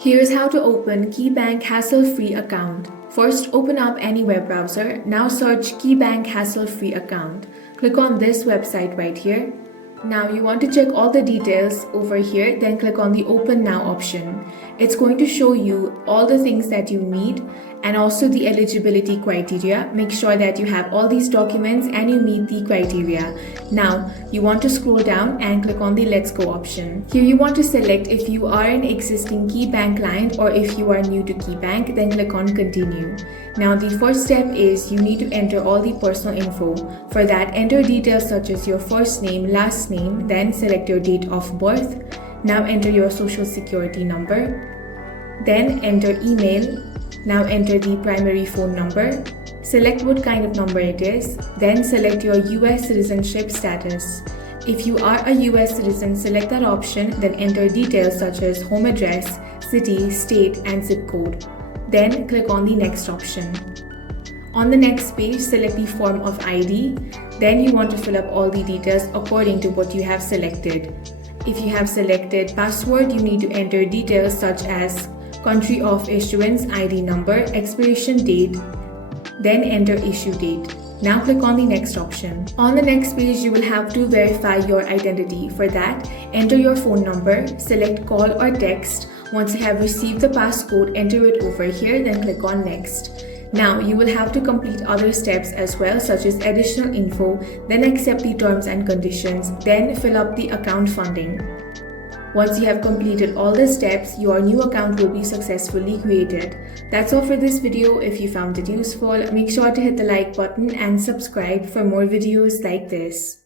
Here's how to open KeyBank Hassle-Free Account. First, open up any web browser. Now search KeyBank Hassle-Free Account. Click on this website right here. Now you want to check all the details over here, then click on the Open Now option. It's going to show you all the things that you need and also the eligibility criteria. Make sure that you have all these documents and you meet the criteria. Now you want to scroll down and click on the Let's Go option. Here you want to select if you are an existing KeyBank client or if you are new to KeyBank, then click on Continue. Now the first step is you need to enter all the personal info. For that, enter details such as your first name, last name, then select your date of birth. Now enter your social security number. Then enter email. Now enter the primary phone number. Select what kind of number it is. Then select your US citizenship status. If you are a US citizen, select that option. Then enter details such as home address, city, state, and zip code. Then click on the next option. On the next page, select the form of ID. Then you want to fill up all the details according to what you have selected. If you have selected password, you need to enter details such as country of issuance, ID number, expiration date, then enter issue date. Now click on the next option. On the next page, you will have to verify your identity. For that, enter your phone number, select call or text. Once you have received the passcode, enter it over here, then click on next. Now you will have to complete other steps as well, such as additional info, then accept the terms and conditions, then fill up the account funding. Once you have completed all the steps, your new account will be successfully created. That's all for this video. If you found it useful, make sure to hit the like button and subscribe for more videos like this.